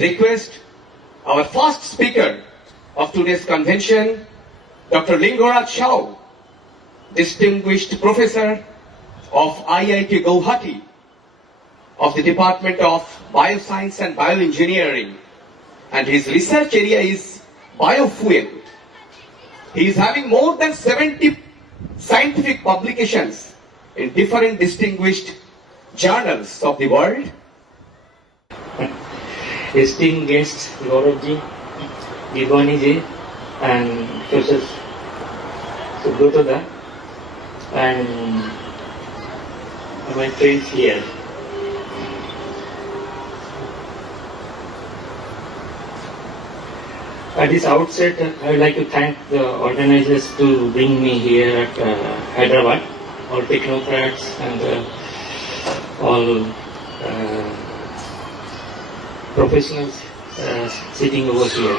Request our first speaker of today's convention, Dr.Lingaraj, distinguished professor of IIT Guwahati of the Department of Bioscience and Bioengineering, and his research area is biofuel. He is having more than 70 scientific publications in different distinguished journals of the world. Esteemed guests, Gauravji, Gibwaniji, and Professor Subrotoda, and my friends here. At this outset, I would like to thank the organizers to bring me here at Hyderabad, all technocrats and all professionals sitting over here.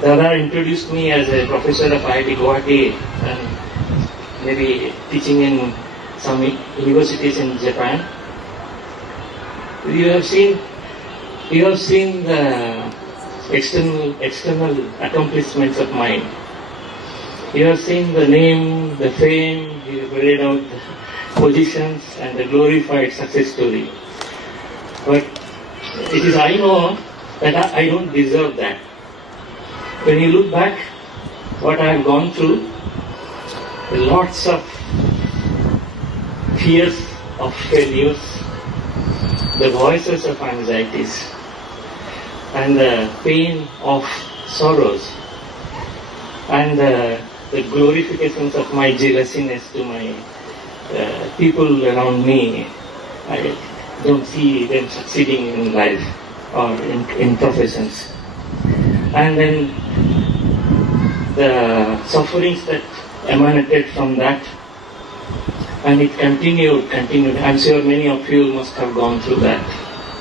Dada introduced me as a professor of IIT Guwahati and maybe teaching in some universities in Japan. You have seen the external accomplishments of mine. You have seen the name, the fame, you have read out the positions and the glorified success story. But it is, I know that I don't deserve that. When you look back, what I have gone through, lots of fears of failures, the voices of anxieties, and the pain of sorrows, and the glorifications of my jealousiness to my people around me. I don't see them succeeding in life or in professions. And then the sufferings that emanated from that, and it continued. I'm sure many of you must have gone through that,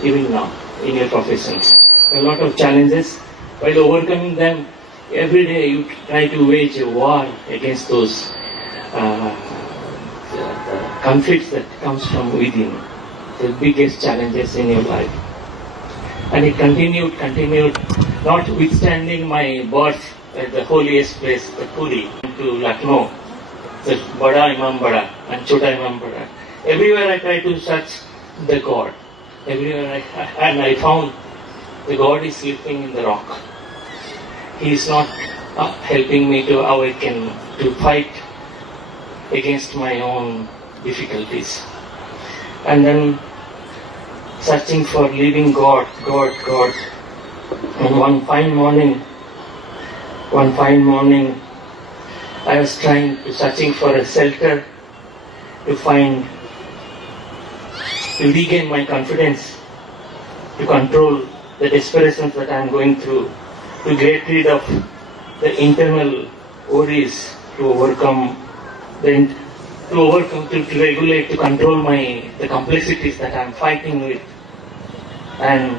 even now, in your professions. A lot of challenges. While overcoming them, every day you try to wage a war against those conflicts that comes from within, the biggest challenges in your life. And it continued, notwithstanding my birth at the holiest place, the Puri, to Lucknow, the Bada Imam Bada and Chota Imam Bada. Everywhere I tried to search the God. And I found the God is sleeping in the rock. He is not helping me to awaken, to fight against my own difficulties. And then searching for living God. And one fine morning, I was searching for a shelter to regain my confidence, to control the desperations that I am going through, to get rid of the internal worries, to regulate, to control the complexities that I am fighting with, and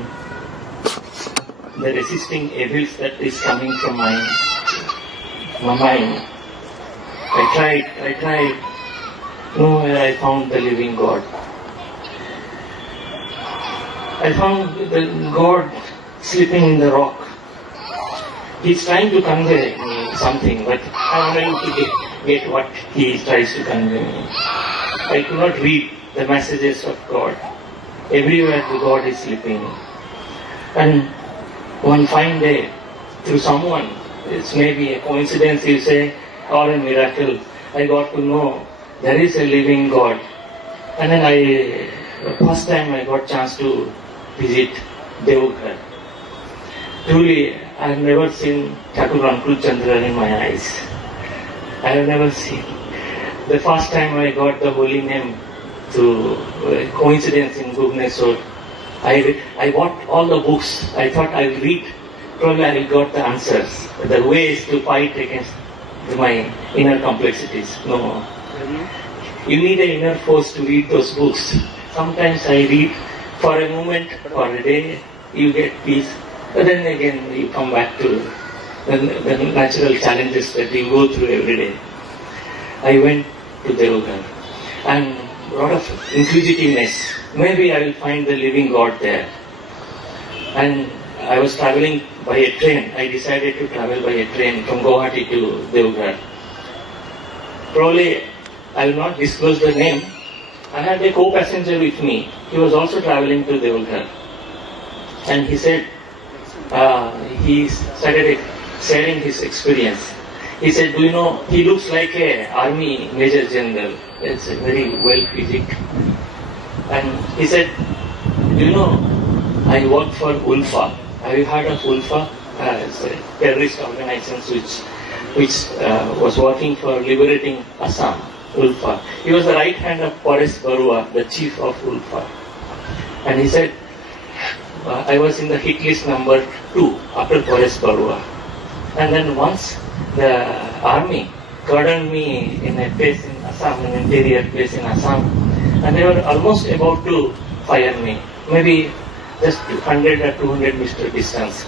the resisting evils that is coming from my mind. I tried. Nowhere I found the living God. I found the God sleeping in the rock. He's trying to convey me something, but I'm unable to get what he tries to convey me. I could not read the messages of God. Everywhere the God is sleeping. And one fine day, through someone, it's maybe a coincidence you say, or a miracle, I got to know there is a living God. And then the first time I got chance to visit Devghar. Truly, I have never seen Thakur Ankul Chandra in my eyes. I have never seen. The first time I got the holy name through coincidence in Bhubaneswar, I bought all the books. I thought I will read. Probably I got the answers, the ways to fight against my inner complexities. No. You need an inner force to read those books. Sometimes I read for a moment, for a day, you get peace. But then again, you come back to the natural challenges that you go through every day. I went to Deoghar. And a lot of inquisitiveness. Maybe I will find the living God there. And I was traveling by a train. I decided to travel by a train from Guwahati to Deoghar. Probably I will not disclose the name. I had a co-passenger with me. He was also traveling to Deoghar. And he said, he started sharing his experience. He said, do you know, he looks like a army major general. It's a very well physique. And he said, do you know, I worked for ULFA. Have you heard of ULFA? It's a terrorist organization which was working for liberating Assam, ULFA. He was the right hand of Paresh Barua, the chief of ULFA. And he said, I was in the hit list number 2 after Paresh Barua. And then once the army cordoned me in a place in Assam, an interior place in Assam, and they were almost about to fire me, maybe just 100 or 200 meter distance.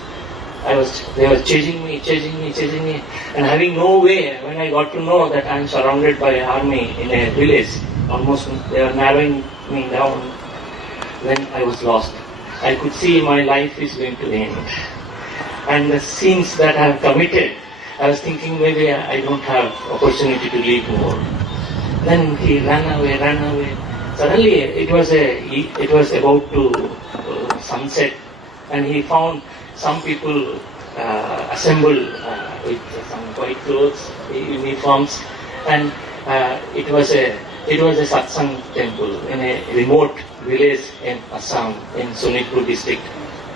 They were chasing me, and having no way. When I got to know that I am surrounded by an army in a village, almost they were narrowing me down, then I was lost. I could see my life is going to end. And the sins that I have committed, I was thinking maybe I don't have opportunity to live more. Then he ran away. Suddenly it was about to sunset, and he found some people assembled with some white clothes, uniforms, and it was a satsang temple in a remote village in Assam, in Sonitpur district.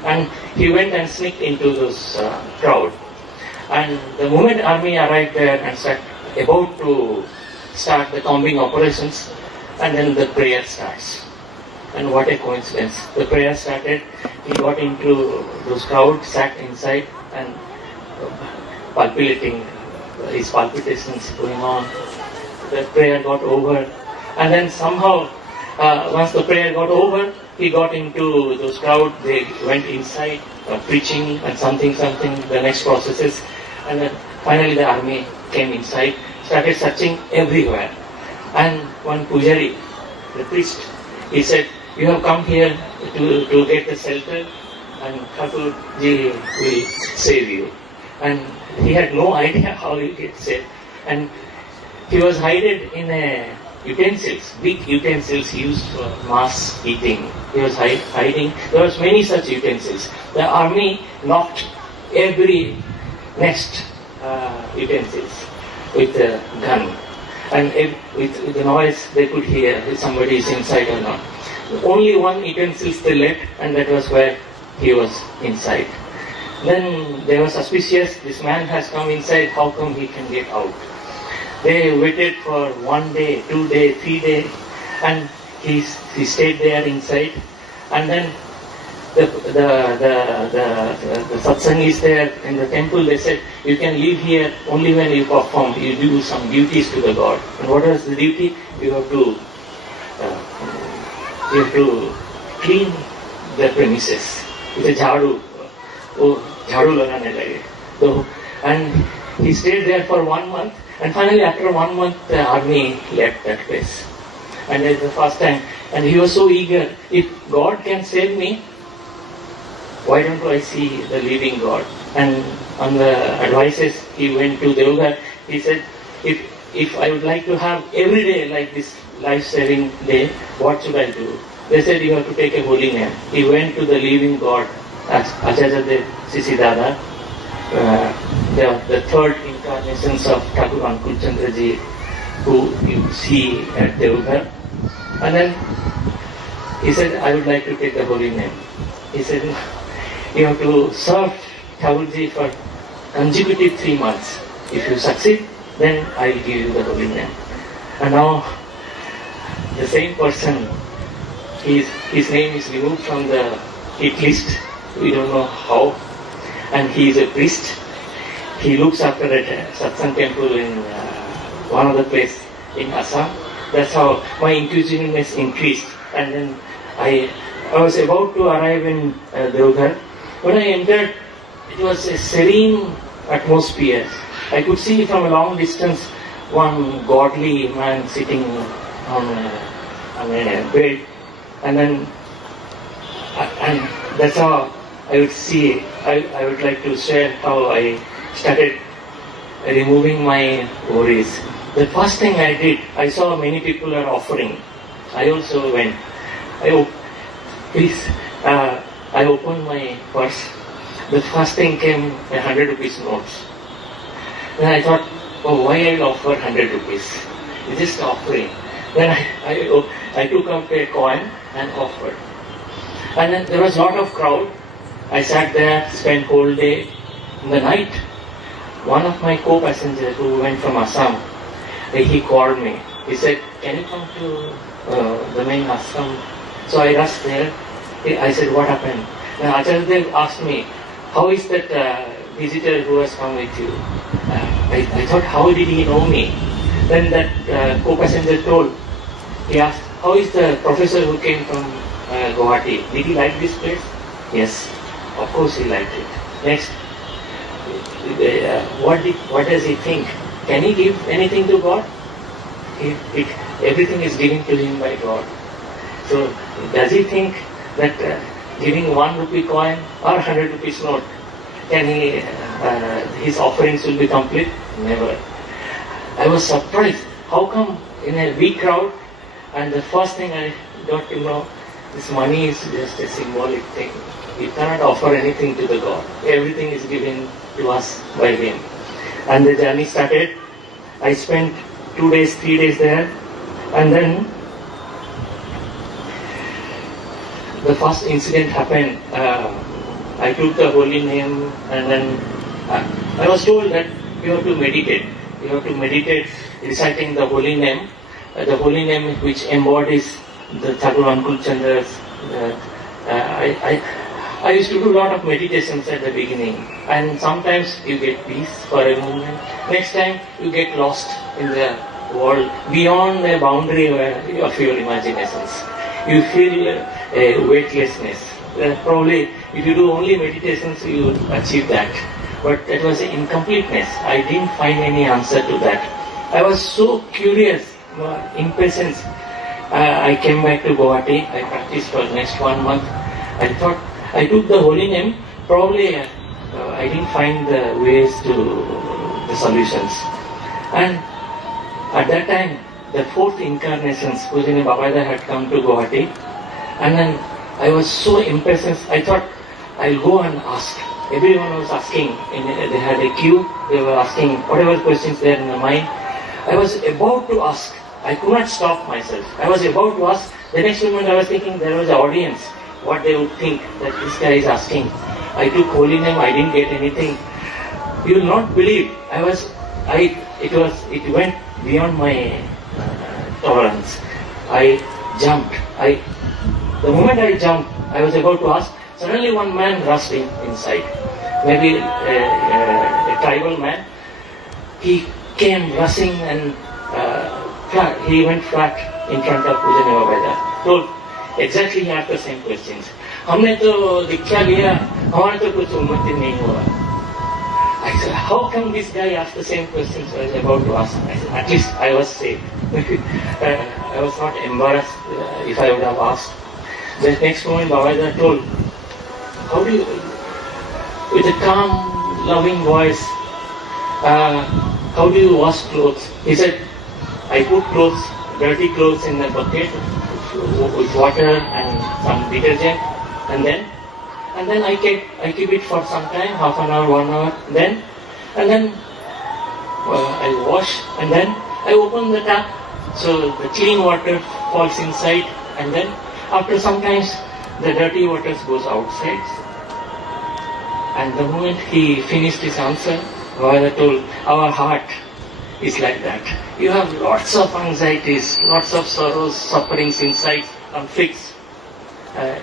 And he went and sneaked into those crowd. And the moment army arrived there and about to start the combing operations, and then the prayer starts. And what a coincidence. The prayer started, he got into those crowd, sat inside and palpitating, his palpitations going on. The prayer got over. And then somehow, once the prayer got over, he got into those crowd, they went inside, preaching and something, the next processes. And then finally the army came inside, started searching everywhere. And one pujari, the priest, he said, you have come here to get the shelter, and Thakurji will save you. And he had no idea how he get saved. And he was hidden in a utensils, big utensils used for mass eating. He was hiding. There was many such utensils. The army knocked every next utensils with a gun. And with the noise they could hear if somebody is inside or not. Only one utensil still left, and that was where he was inside. Then they were suspicious, this man has come inside, how come he can get out? They waited for 1 day, 2 days, 3 days, and he stayed there inside. And then the satsang is there in the temple. They said, you can live here only when you perform, you do some duties to the God. And what was the duty? You have to clean the premises with a jharu. Jharu lagane lage. So, and he stayed there for 1 month. And finally, after 1 month, the army left that place. And it's the first time. And he was so eager. If God can save me, why don't I see the living God? And on the advices, he went to Deoghar. He said, if I would like to have every day like this life-saving day, what should I do? They said, you have to take a holy name. He went to the living God, Acharya Sisidada, the third incarnations of Thakur Ankul Chandraji, who you see at Deoghar. And then he said, I would like to take the holy name. He said, you have to serve Thakurji for consecutive 3 months. If you succeed, then I will give you the holy name. And now, the same person, his name is removed from the hit list. We don't know how. And he is a priest. He looks after a satsang temple in one of the place in Assam. That's how my inquisitiveness increased. And then I was about to arrive in Deoghar. When I entered, it was a serene atmosphere. I could see from a long distance one godly man sitting on a bed, and then and that's how I would see. I would like to share how I started removing my worries. The first thing I did, I saw many people are offering. I also went. Please, I opened my purse. The first thing came 100 rupees notes. Then I thought, oh, why I'll offer 100 rupees? It's just offering. Then I took out a coin and offered. And then there was a lot of crowd. I sat there, spent whole day. In the night, one of my co-passengers who went from Assam, he called me. He said, can you come to the main ashram? So I rushed there. I said, what happened? Then Acharya asked me, how is that visitor who has come with you? I thought, how did he know me? Then that co-passenger told, he asked, how is the professor who came from Guwahati? Did he like this place? Yes, of course he liked it. Next, what does he think? Can he give anything to God? Everything is given to him by God. So does he think that giving 1 rupee coin or 100 rupees note, can he, his offerings will be complete? Never. I was surprised. How come in a big crowd, and the first thing I got to know, this money is just a symbolic thing. You cannot offer anything to the God. Everything is given to us by Him. And the journey started. I spent 2 days, 3 days there, and then the first incident happened. I took the holy name, and then I was told that you have to meditate. You have to meditate reciting the holy name which embodies the Thakur Ankul Chandra's. I used to do a lot of meditations at the beginning, and sometimes you get peace for a moment. Next time you get lost in the world beyond the boundary of your imaginations. You feel a weightlessness. Probably if you do only meditations, you will achieve that. But that was incompleteness. I didn't find any answer to that. I was so curious, impatient. I came back to Guwahati. I practiced for the next 1 month. I thought I took the holy name. Probably I didn't find the ways to the solutions. And at that time, the 4th incarnations, Pujani Babaida had come to Guwahati. And then I was so impatient. I thought I'll go and ask. Everyone was asking. They had a queue. They were asking whatever questions there in their mind. I was about to ask. I could not stop myself. I was about to ask. The next moment I was thinking there was an audience. What they would think that this guy is asking. I took holy name. I didn't get anything. You will not believe. It went beyond my tolerance. I jumped. The moment I jumped, I was about to ask. Suddenly one man rushed inside. Maybe a tribal man. He came rushing and he went flat in front of Pujani Babaida. Told exactly he asked the same questions. हमने तो दीक्षा लिया, हमारे तो कुछ उन्नति नहीं हुआ. I said, how come this guy asked the same questions I was about to ask? I said, at least I was safe. I was not embarrassed if I would have asked. The next moment Babaida told, how do you, with a calm, loving voice, how do you wash clothes? He said, I put clothes, dirty clothes in a bucket with water and some detergent, and then I keep it for some time, half an hour, 1 hour, and then I wash, and then I open the tap, so the clean water falls inside, and then after some time the dirty water goes outside. And the moment he finished his answer, Baba told, our heart is like that. You have lots of anxieties, lots of sorrows, sufferings inside, conflicts,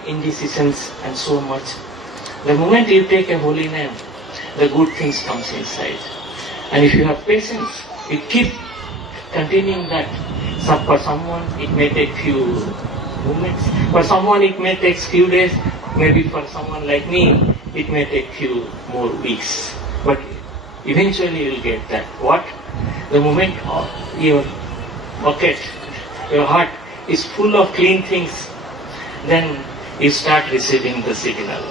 indecisions, and so much. The moment you take a holy name, the good things comes inside. And if you have patience, you keep continuing that. So for someone, it may take few moments. For someone, it may take few days. Maybe for someone like me, it may take few more weeks. But eventually you will get that. What? the moment your bucket, your heart is full of clean things, then you start receiving the signal,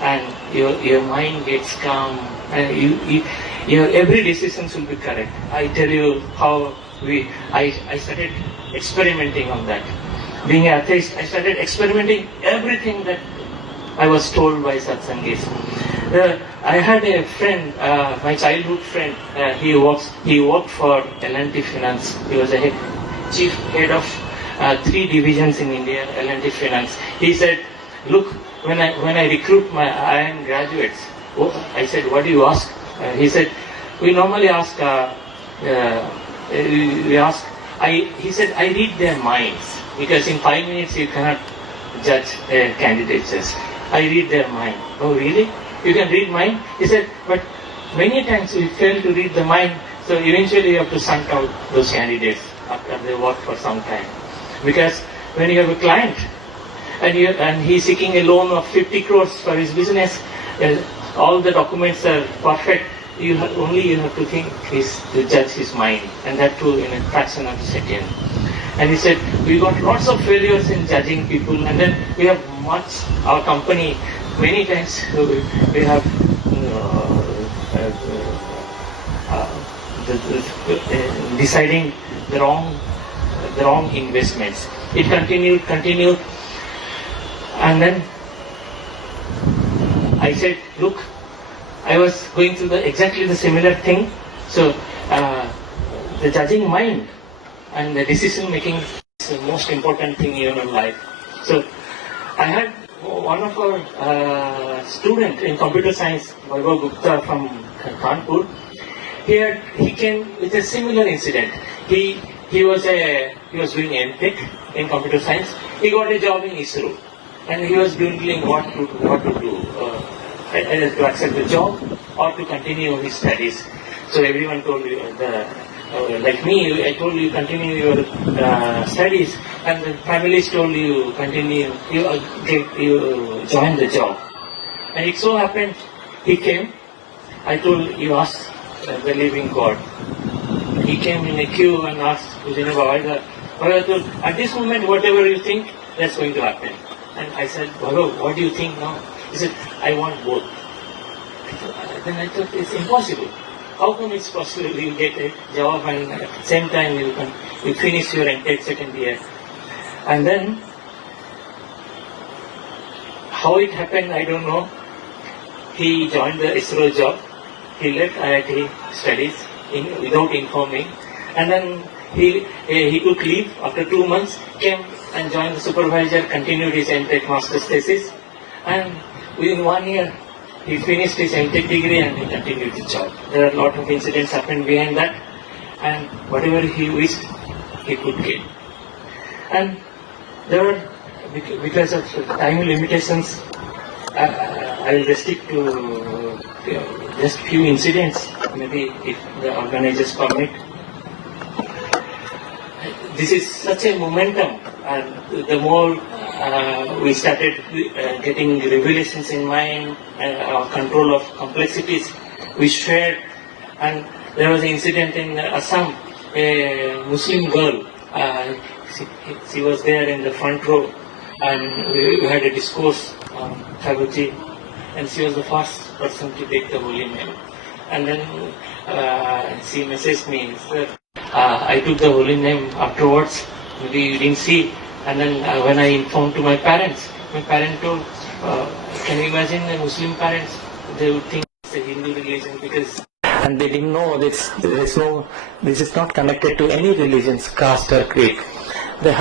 and your mind gets calm, and your every decision will be correct. I tell you how I started experimenting on that. Being an atheist, I started experimenting everything that I was told by satsangis. I had a friend, my childhood friend. He worked for L&T Finance. He was a chief head of 3 divisions in India, L&T Finance. He said, "Look, when I recruit my IIM graduates," I said, "What do you ask?" He said, "We normally ask. He said, I read their minds, because in 5 minutes you cannot judge candidates. I read their mind." "Oh, really? You can read mind?" He said, "But many times we fail to read the mind, so eventually you have to shunt out those candidates after they work for some time. Because when you have a client and he's seeking a loan of 50 crores for his business, all the documents are perfect. You have to think to judge his mind, and that too in a fraction of a second." And he said, "We got lots of failures in judging people, and then we have our company, many times we have deciding the wrong investments." It continued, and then I said, "Look, I was going through exactly the similar thing. So the judging mind and the decision making is the most important thing in your life." So I had one of our student in computer science, Vaibhav Gupta from Kanpur. He came with a similar incident. He was doing MTech in computer science. He got a job in ISRO, and he was dwindling what to do. Either to accept the job or to continue his studies. So everyone told you, like me, I told you continue your studies, and the families told you continue, you join the job. And it so happened, he came. I told you ask the living God. He came in a queue and asked Ujjana Bhavaida, "At this moment, whatever you think, that's going to happen." And I said, "Bhagav, what do you think now?" He said, "I want both." Then I thought, it's impossible. How come it's possible? You get a job and at the same time you finish your MTech second year. And then, how it happened, I don't know. He joined the ISRO job. He left IIT studies without informing. And then he took leave after 2 months, came and joined the supervisor, continued his MTech master's thesis. And within 1 year, he finished his MTech degree and he continued the job. There are a lot of incidents happened behind that, and whatever he wished, he could get. And there were, because of time limitations, I will restrict to just few incidents, maybe if the organizers permit. This is such a momentum, and the more we started getting revelations in mind and our control of complexities, we shared. And there was an incident in Assam, a Muslim girl. She was there in the front row, and we had a discourse on Thakurji, and she was the first person to take the holy name. And then she messaged me, "Sir, I took the holy name afterwards. Maybe you didn't see." And then when I informed to my parents told, "Can you imagine the Muslim parents? They would think it's a Hindu religion because..." And they didn't know this is not connected to any religions, caste or creed.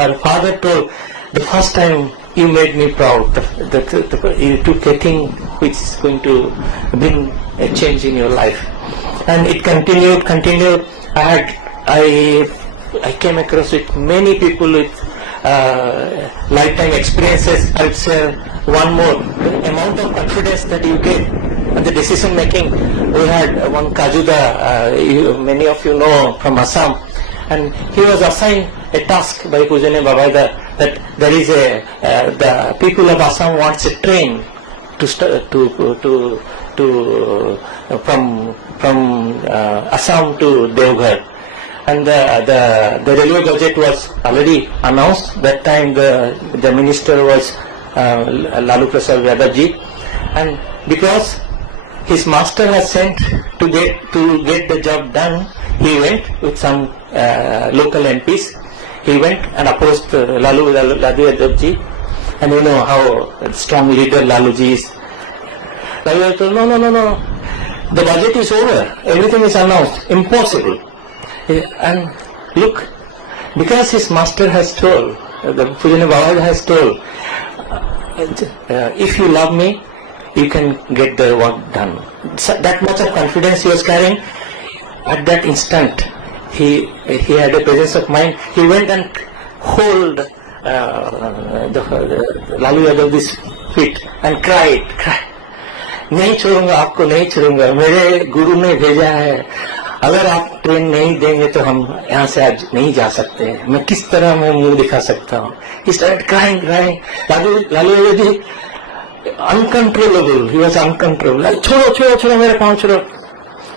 Her father told, "The first time you made me proud, that you took a thing which is going to bring a change in your life." And it continued. I came across with many people with lifetime experiences. I would say one more, the amount of confidence that you get and the decision making. We had one Kajuda, many of you know, from Assam, and he was assigned a task by Ujjana Bhavaida that there is the people of Assam wants a train from Assam to Devghar. and the railway budget was already announced. That time the minister was Lalu Prasad Yadavji, and because his master has sent to get the job done, he went with some local MPs. He went and approached Lalu Yadavji, and you know how strong leader Laluji is. Lalu told, no, the budget is over, everything is announced, impossible. And look, because his master has told, the Pujana Baba has told, if you love me, you can get the work done. So that much of confidence he was carrying. At that instant, he had a presence of mind. He went and hold Lalu Yadavji's feet and cried. नहीं छोड़ूंगा आपको, नहीं छोड़ूंगा, मेरे गुरु ने भेजा है, अगर आप ट्रेन नहीं देंगे तो हम यहाँ से आज नहीं जा सकते हैं, मैं किस तरह मैं मुंह दिखा सकता हूँ. He started crying. Lalu Yadavji uncontrollable, he was uncontrollable. छोड़ो मेरे पाँव छोड़ो.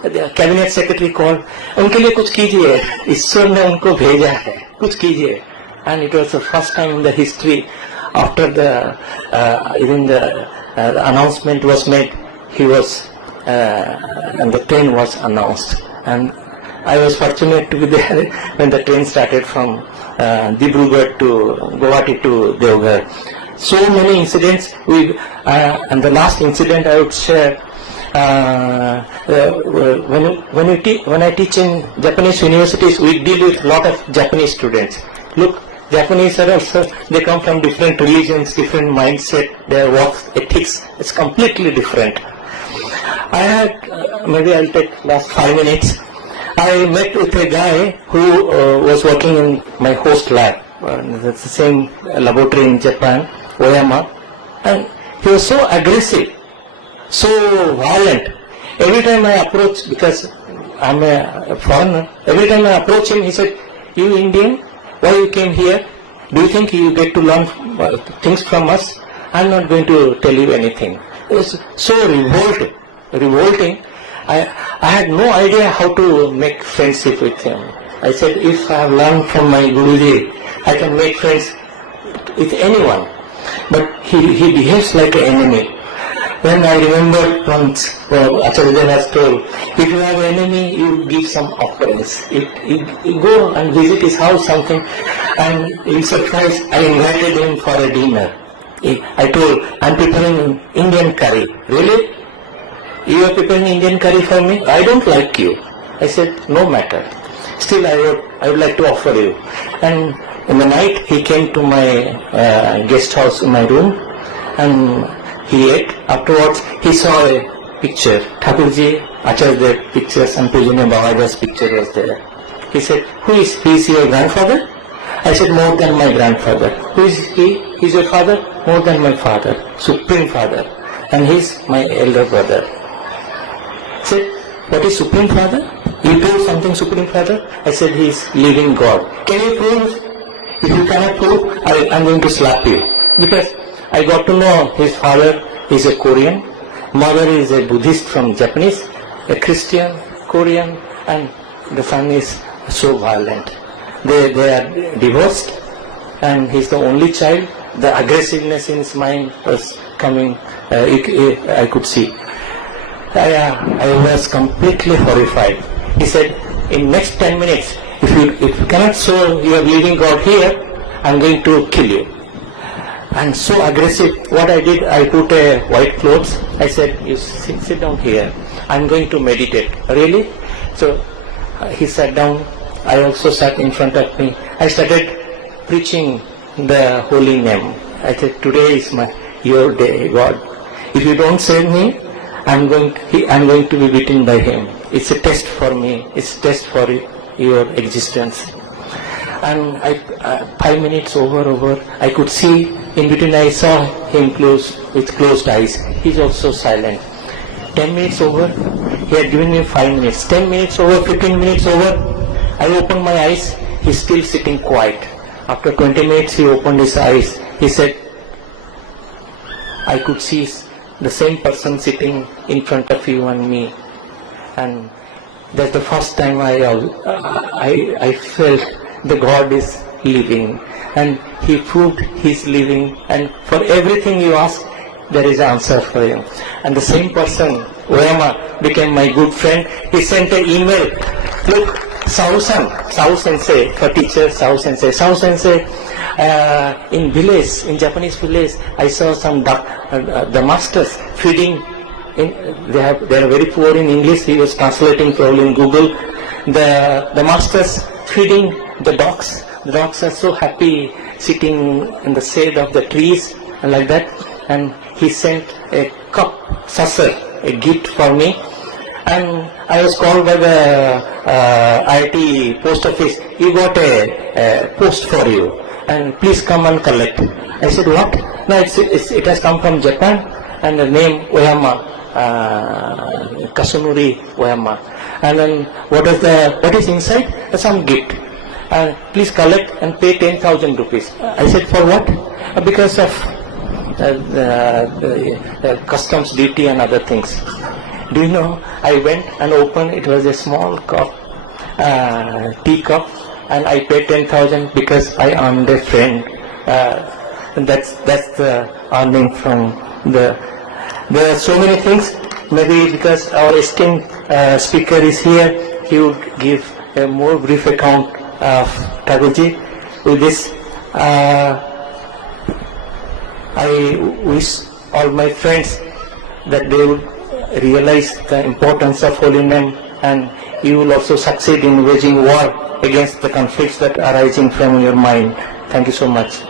कैबिनेट सेक्रेटरी कॉल, उनके लिए कुछ कीजिए, ईश्वर ने उनको भेजा है, कुछ कीजिए. And it was the first time in the history after the even the announcement was made, he was and the train was announced, and I was fortunate to be there when the train started from Dibrugarh to Guwahati to Devgarh. So many incidents. And the last incident I would share, when I teach in Japanese universities, we deal with a lot of Japanese students. Look, Japanese are also, they come from different religions, different mindset, their work ethics, it's completely different. I had, maybe I'll take last 5 minutes. I met with a guy who was working in my host lab. That's the same laboratory in Japan, Oyama. And he was so aggressive, so violent. Every time I approach, because I'm a foreigner, every time I approach him, he said, "You Indian, why you came here? Do you think you get to learn things from us? I'm not going to tell you anything." It was so revolting. I had no idea how to make friendship with him. I said, if I have learned from my Guruji, I can make friends with anyone. But he behaves like an enemy. When I remember once, Acharya has told, if you have an enemy, you give some offerings. You go and visit his house, something, and in surprise, I invited him for a dinner. I told, I'm preparing Indian curry. Really? You are preparing Indian curry for me? I don't like you. I said, no matter. Still, I would like to offer you. And in the night, he came to my guest house in my room, and he ate. Afterwards, he saw a picture. Thakurji, Acharya pictures, and Pujanya Babaja's picture was there. He said, he is your grandfather? I said, more than my grandfather. Who is he? He is your father? More than my father, Supreme Father. And he is my elder brother. I said, what is Supreme Father? You told something, Supreme Father? I said, he is living God. Can you prove? If you cannot prove, I am going to slap you. Because I got to know his father is a Korean, mother is a Buddhist from Japanese, a Christian, Korean, and the family is so violent. They are divorced, and he's the only child. The aggressiveness in his mind was coming, I could see. I was completely horrified. He said, in next 10 minutes, if you cannot show you are leaving God here, I'm going to kill you. And so aggressive. What I did, I put a white clothes. I said, you sit down here. I'm going to meditate. Really? So he sat down. I also sat in front of me. I started preaching the holy name. I said, today is your day, God. If you don't save me, I'm going to be beaten by him. It's a test for me. It's a test for your existence. And 5 minutes over, I could see in between. I saw him with closed eyes. He's also silent. 10 minutes over, he had given me 5 minutes. 10 minutes over, 15 minutes over, I opened my eyes. He's still sitting quiet. After 20 minutes, he opened his eyes. He said, I could see the same person sitting in front of you and me. And That's the first time I felt the God is living, and He proved He's living, and for everything you ask, there is answer for you. And the same person, Oyama, became my good friend. He sent an email. Look, Sahoo Sensei, for teachers, Sahoo Sensei, in village, in Japanese village, I saw some the masters feeding. They are very poor in English. He was translating probably in Google. The masters feeding the dogs. The dogs are so happy sitting in the shade of the trees and like that. And he sent a cup, saucer, a gift for me. And I was called by the IIT post office. You got a post for you, and please come and collect. I said, what? No, it has come from Japan, and the name Oyama. Kasunori Oyama. And then what is inside? Some gift. Please collect and pay 10,000 rupees. I said, for what? Because of the customs duty and other things. Do you know, I went and opened, it was a small cup, teacup, and I paid 10,000 because I earned a friend. And that's the earning from the. There are so many things. Maybe because our esteemed speaker is here, he would give a more brief account of Thakurji. With this, I wish all my friends that they would realize the importance of holy name, and you will also succeed in waging war against the conflicts that are arising from your mind. Thank you so much.